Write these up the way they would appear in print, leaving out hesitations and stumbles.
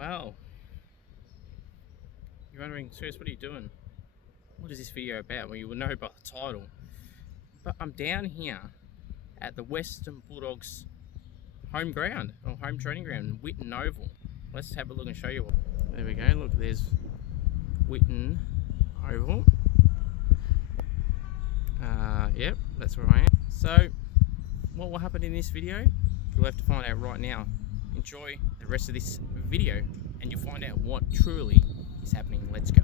Well, you're wondering, Serious, what are you doing? What is this video about? Well, you will know by the title. But I'm down here at the Western Bulldogs home ground, or home training ground, Whitten Oval. Let's have a look and show you. There we go, look, there's Whitten Oval. Yep, that's where I am. So, what will happen in this video? You'll have to find out right now. Enjoy the rest of this video and you'll find out what truly is happening. Let's go.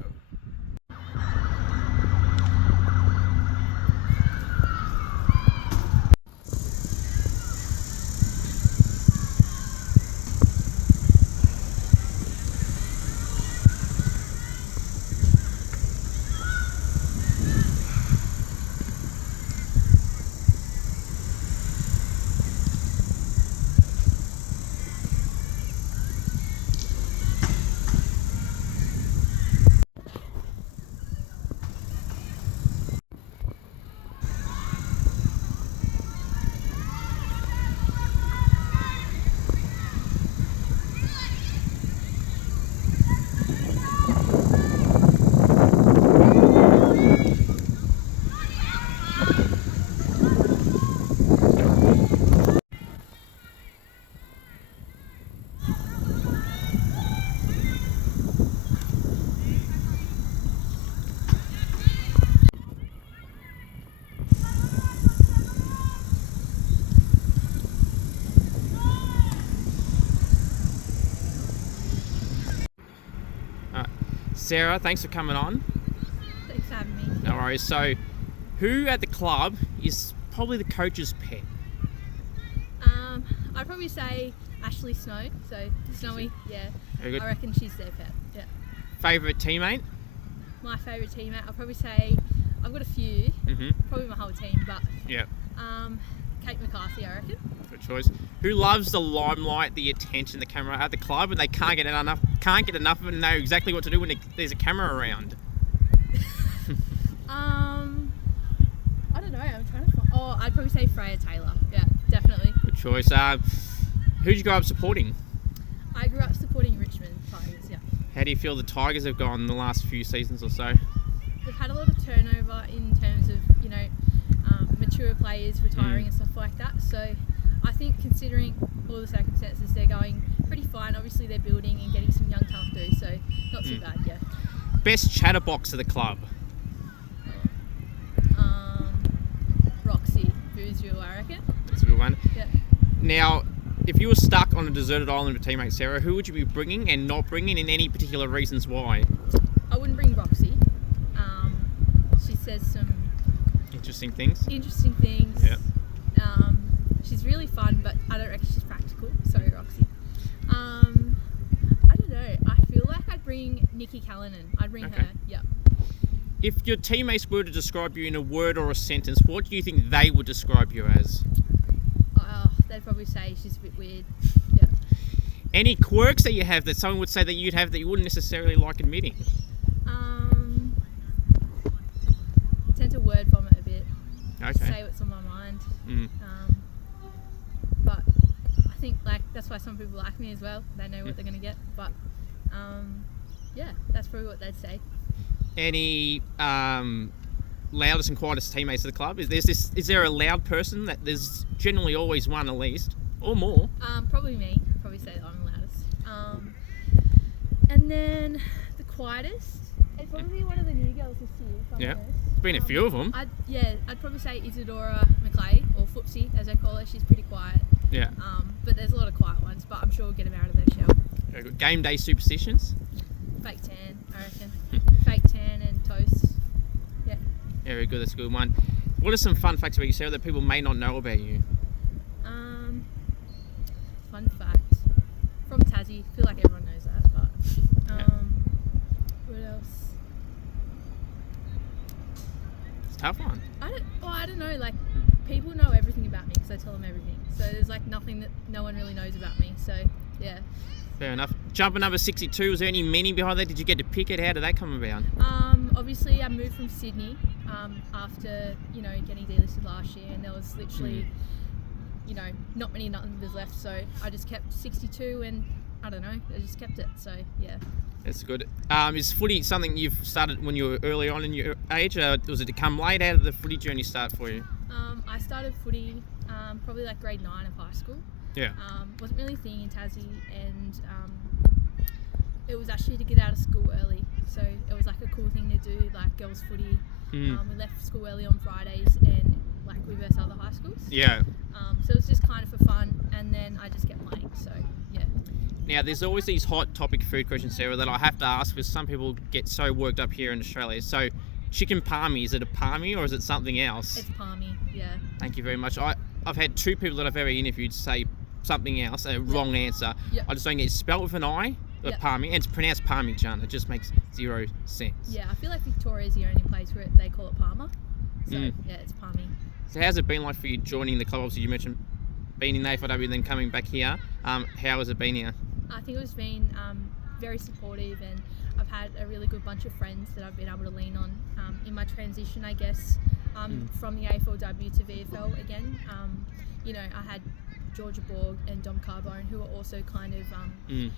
Sarah, thanks for coming on. Thanks for having me. No worries. So, who at the club is probably the coach's pet? I'd probably say Ashleigh Snow. So Snowy, yeah. Very good. I reckon she's their pet. Yeah. Favourite teammate? My favourite teammate, I'll probably say I've got a few. Probably my whole team, but Yeah. Kate McCarthy, I reckon. Good choice. Who loves the limelight, the attention, the camera at the club, and they can't get enough of it and know exactly what to do when there's a camera around? I don't know. I'm trying to find. Oh, I'd probably say Freya Taylor. Yeah, definitely. Good choice. Who'd you grow up supporting? I grew up supporting Richmond Tigers. Yeah. How do you feel the Tigers have gone in the last few seasons or so? They've had a lot of turnover in terms of mature players retiring and stuff like that. So I think considering all the circumstances, they're going pretty fine. Obviously, they're building and getting some young talent through, so not too bad. Yeah. Best chatterbox of the club? Roxy Boozville, I reckon. That's a good one. Yeah. Now, if you were stuck on a deserted island with teammate Sarah, who would you be bringing and not bringing, and any particular reasons why? I wouldn't bring Roxy. She says some interesting things. Yeah. She's really fun, but I don't reckon she's practical. Sorry, Roxy. I don't know. I feel like I'd bring Nikki Callanan. I'd bring her. Yeah. If your teammates were to describe you in a word or a sentence, what do you think they would describe you as? They'd probably say she's a bit weird. Yeah. Any quirks that you have that someone would say that you'd have that you wouldn't necessarily like admitting? Tend to word vomit a bit. Okay. Say what's on my mind. But I think that's why some people like me as well. They know what they're going to get. But yeah, that's probably what they'd say. Any loudest and quietest teammates of the club? Is there a loud person? That there's generally always one at least, or more. Probably me. Probably say that I'm the loudest. And then the quietest, it'd probably be one of the new girls this year. If I'm honest. There's been a few of them. I'd probably say Isadora McLeay, or Footsie as they call her. She's pretty quiet. Yeah. But there's a lot of quiet ones, but I'm sure we'll get them out of their shell. Very good. Game day superstitions? Fake tan, I reckon. Fake tan and toast. Yeah. Very good, that's a good one. What are some fun facts about you, Sarah, that people may not know about you? Fun fact. From Tassie, I feel like everyone knows that, but what else? It's a tough one. I don't know, people know everything about me because I tell them everything. So there's nothing that no one really knows about me. So yeah. Fair enough. Jumper number 62, was there any meaning behind that? Did you get to pick it? How did that come about? Obviously I moved from Sydney after, getting delisted last year, and there was literally, not many numbers left, so I just kept 62, and I don't know, I just kept it. So yeah. That's good. Is footy something you've started when you were early on in your age? Was it to come late? How did the footy journey start for you? I started footy probably like grade 9 of high school. Yeah. Wasn't really a thing in Tassie, and it was actually to get out of school early. So it was like a cool thing to do, like girls footy. We left school early on Fridays, and like we versus other high schools. Yeah. So it was just kind of for fun, and then I just kept playing. So yeah. Now, there's always these hot topic food questions, Sarah, that I have to ask because some people get so worked up here in Australia. So, chicken palmy, is it a palmy or is it something else? It's palmy, yeah. Thank you very much. I've had 2 people that I've ever interviewed say something else, a wrong answer. Yep. I just don't get it spelled with an I, Yep. palmy, and it's pronounced parmigiana. It just makes 0 sense. Yeah, I feel like Victoria's the only place where they call it Palmer. So yeah, it's palmy. So, how's it been like for you joining the club? Obviously, you mentioned being in the AFLW and then coming back here. How has it been here? I think it's been very supportive, and I've had a really good bunch of friends that I've been able to lean on in my transition, I guess, from the AFLW to VFL again. You know, I had Georgia Borg and Dom Carbone, who are also kind of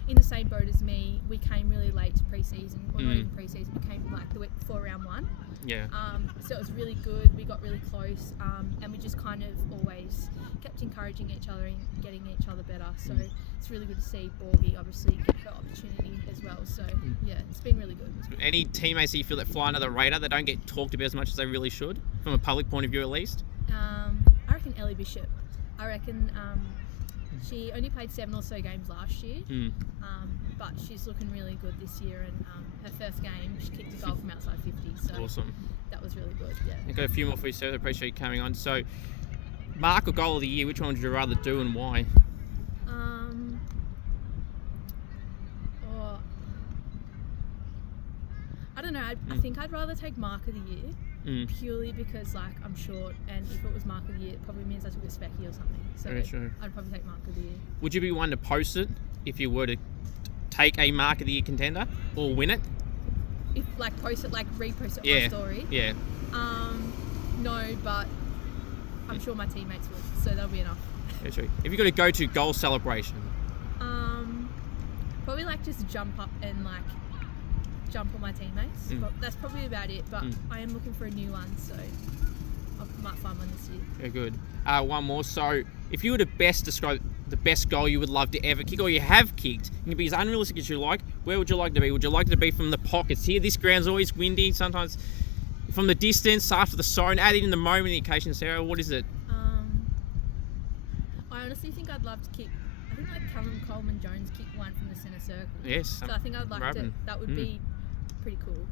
in the same boat as me. We came really late to pre-season, or not even pre-season, we came like the week before round 1. Yeah. So it was really good, we got really close, and we just kind of always kept encouraging each other and getting each other better. So it's really good to see Borgie obviously get her opportunity as well. So yeah, it's been really good. Any teammates that you feel that fly under the radar that don't get talked about as much as they really should, from a public point of view at least? I reckon Ellie Bishop. I reckon she only played 7 or so games last year, but she's looking really good this year, and her first game she kicked a goal from outside 50, so awesome. That was really good. Yeah. I've got a few more for you, Sarah. I appreciate you coming on. So, mark or goal of the year, which one would you rather do and why? I don't know, I think I'd rather take mark of the year, purely because like I'm short, and if it was mark of the year it probably means I took a specky or something, so very true. I'd probably take mark of the year. Would you be one to post it if you were to take a mark of the year contender or win it? If like post it, like repost it on my story? Yeah. No, but I'm sure my teammates would, so that'll be enough. Very true. If you got to go to goal celebration? Probably like just jump up and like jump on my teammates. But that's probably about it, but I am looking for a new one, so I might find one this year. Very good. One more. So, if you were to best describe the best goal you would love to ever kick, or you have kicked, it can be as unrealistic as you like, where would you like to be? Would you like to be from the pockets here? This ground's always windy, sometimes from the distance, after the siren, add in the moment, the occasion, Sarah, what is it? I honestly think I'd love to kick, I think like Callum Coleman Jones kicked one from the centre circle. Yes. So I think I'd like to, that would be pretty cool,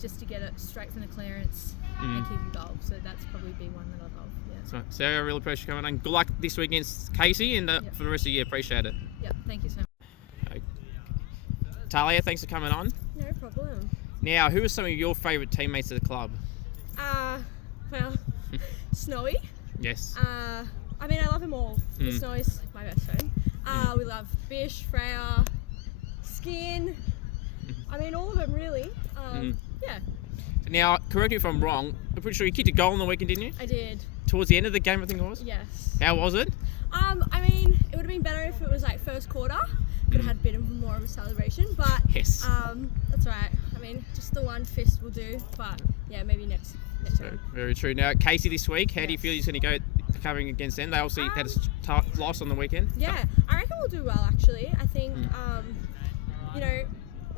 just to get it straight from the clearance and kick a goal. So that's probably be one that I'd love. Yeah. So, Sarah, I really appreciate you coming on. Good luck this week against Casey, and for the rest of the year, appreciate it. Yep, thank you so much. Talia, thanks for coming on. No problem. Now, who are some of your favourite teammates at the club? Well, Snowy. Yes. I mean, I love them all. Snowy's my best friend. We love Bish, Freya, Skin. I mean, all of them really. Yeah. Now, correct me if I'm wrong, I'm pretty sure you kicked a goal on the weekend, didn't you? I did. Towards the end of the game, I think it was? Yes. How was it? I mean, it would have been better if it was like first quarter. Could have had a bit of more of a celebration, but yes. That's right. I mean, just the one fist will do, but yeah, maybe next time. Very true. Now, Casey this week, how do you feel he's going to go coming against them? They obviously had a loss on the weekend. Yeah, I reckon we'll do well actually. I think, you know,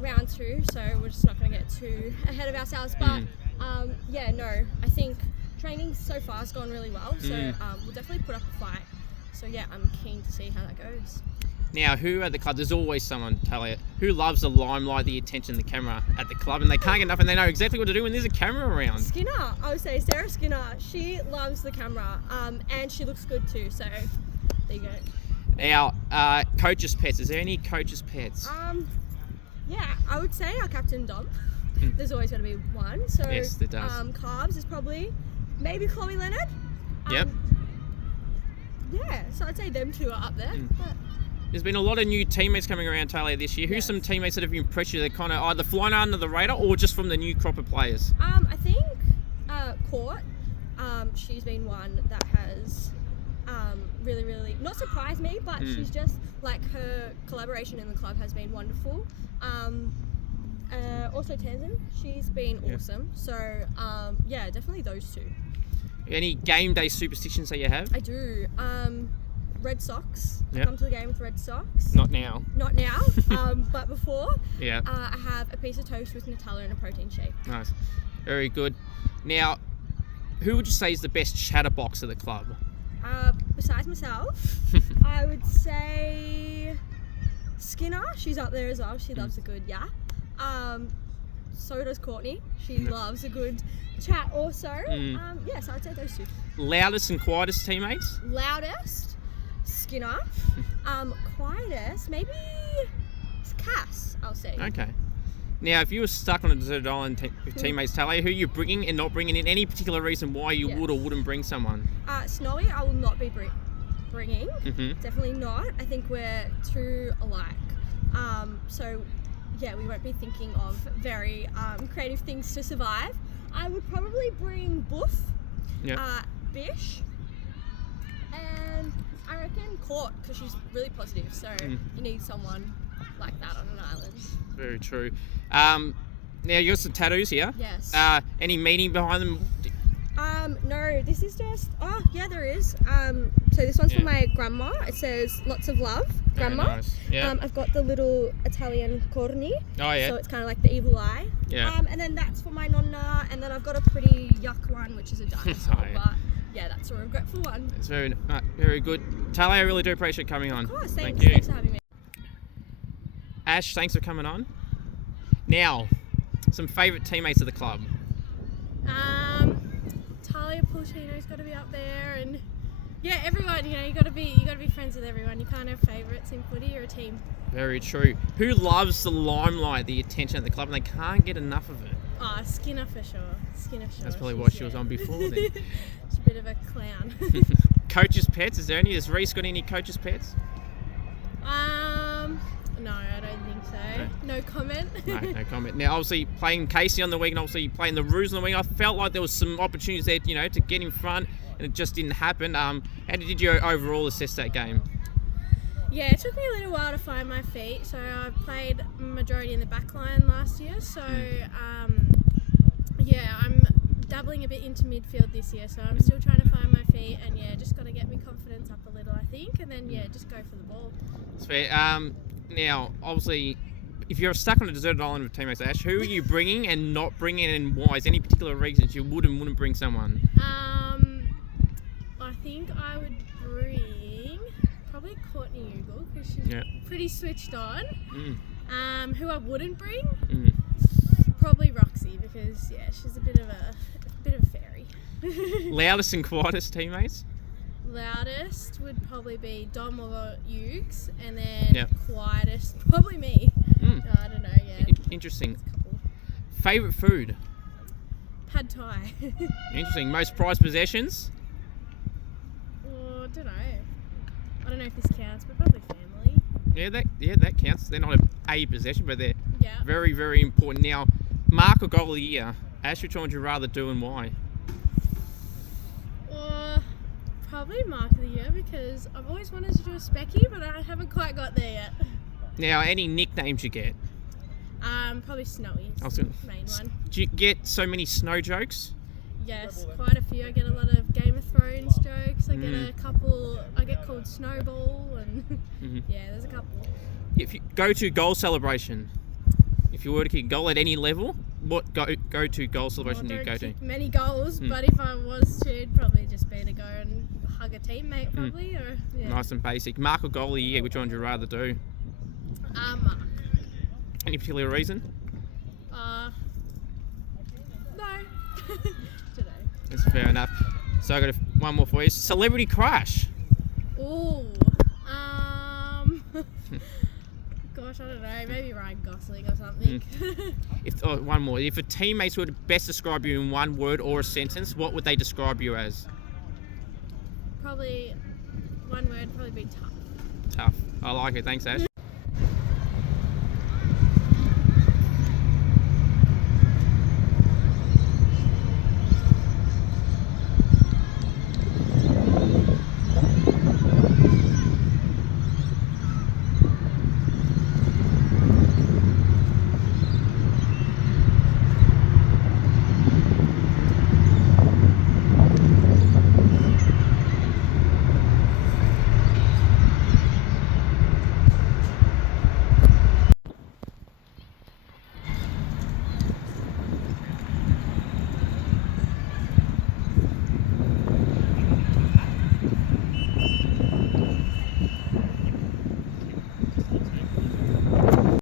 round 2, so we're just not going to get too ahead of ourselves, but yeah, no, I think training so far has gone really well, so we'll definitely put up a fight. So yeah, I'm keen to see how that goes. Now, who at the club, there's always someone, Talia, who loves the limelight, the attention, the camera at the club, and they can't get enough, and they know exactly what to do when there's a camera around. Skinner, I would say Sarah Skinner, she loves the camera, and she looks good too, so there you go. Now, coaches' pets, is there any coaches' pets? Yeah, I would say our captain Dom. There's always going to be one, so yes, there does. Carbs is probably, maybe Chloe Leonard. Yep. Yeah, so I'd say them two are up there. But there's been a lot of new teammates coming around Talia this year. Who's some teammates that have impressed you that kind of either flying under the radar or just from the new crop of players? I think Court, she's been one that has really, really not surprised me, but she's just like, her collaboration in the club has been wonderful. Also Tanzan, she's been awesome. So yeah, definitely those two. Any game day superstitions that you have? I do. Red socks. I come to the game with red socks. Not now. Not now, but before. Yeah. I have a piece of toast with Nutella and a protein shake. Nice. Very good. Now, who would you say is the best chatterbox of the club? Besides myself, I would say Skinner. She's up there as well. She loves a good yap. So does Courtney. She loves a good chat also. Yes, I'd say those two. Loudest and quietest teammates? Loudest, Skinner. Quietest, maybe Cass, I'll say. Okay. Now, if you were stuck on a deserted island with teammates, Tallia, who are you bringing and not bringing in? Any particular reason why you would or wouldn't bring someone? Snowy, I will not be bringing. Definitely not. I think we're too alike. So, yeah, we won't be thinking of very creative things to survive. I would probably bring Boof, Bish, and I reckon Court, because she's really positive. So you need someone like that on an island. Very true. Now, you got some tattoos here. Yes. Any meaning behind them? No, this is just, yeah, there is. So this one's for my grandma. It says lots of love, grandma. Very nice. Yeah. I've got the little Italian corny. Oh, yeah. So it's kind of like the evil eye. Yeah. And then that's for my nonna, and then I've got a pretty yuck one, which is a dinosaur. But yeah, that's a regretful one. It's very, very good. Tallia, I really do appreciate coming on. Of course, Thank you. Thanks for having me. Ash, thanks for coming on. Now, some favourite teammates of the club. Tallia Pulcino's got to be up there, and yeah, everyone. You know, you got to be friends with everyone. You can't have favourites in footy. You're a team. Very true. Who loves the limelight, the attention at the club, and they can't get enough of it? Skinner for sure. Skinner for sure. That's probably what she was on before then. She's a bit of a clown. Coaches' pets? Is there any? Has Reese got any coaches' pets? No, I don't think so. No comment. No comment. Now, obviously, playing Casey on the week and obviously playing the Roos on the week, I felt like there was some opportunities there, you know, to get in front, and it just didn't happen. How did you overall assess that game? Yeah, it took me a little while to find my feet. So I played majority in the back line last year. So, yeah, I'm dabbling a bit into midfield this year. So I'm still trying to find my feet, and yeah, just got to get my confidence up a little, I think, and then yeah, just go for the ball. That's fair. Now, obviously, if you're stuck on a deserted island with teammates, Ash, who are you bringing and not bringing, and why? Is there any particular reasons you would and wouldn't bring someone? I think I would bring probably Courtney Ugle, because she's pretty switched on. Who I wouldn't bring? Probably Roxy, because yeah, she's a bit of a fairy. Loudest and quietest teammates? Loudest would probably be Dom or Hughes, and then quietest probably me. I don't know. Yeah. Interesting. Favorite food? Pad Thai. Interesting. Most prized possessions? I don't know. I don't know if this counts, but probably family. Yeah, that counts. They're not a possession, but they're very, very important. Now, mark or goal of the year? Ash, which one would you rather do and why? Probably mark of the year, because I've always wanted to do a specky, but I haven't quite got there yet. Now, any nicknames you get? Probably Snowy. Main one. Do you get so many snow jokes? Yes, quite a few. I get a lot of Game of Thrones jokes. I get a couple. I get called Snowball, and yeah, there's a couple. If you go to goal celebration, if you were to kick a goal at any level, what go to goal celebration do you go to? Many goals, but if I was to, it'd probably just be to go and hug a teammate, probably. Or nice and basic. Mark or goal of the year? Which one would you rather do? Mark. Any particular reason? No. Today. That's fair enough. So I got one more for you. Celebrity crush. Ooh. Gosh, I don't know. Maybe Ryan Gosling or something. One more. If a teammate were to best describe you in one word or a sentence, what would they describe you as? Probably one word. Probably be tough. Tough. I like it. Thanks, Ash.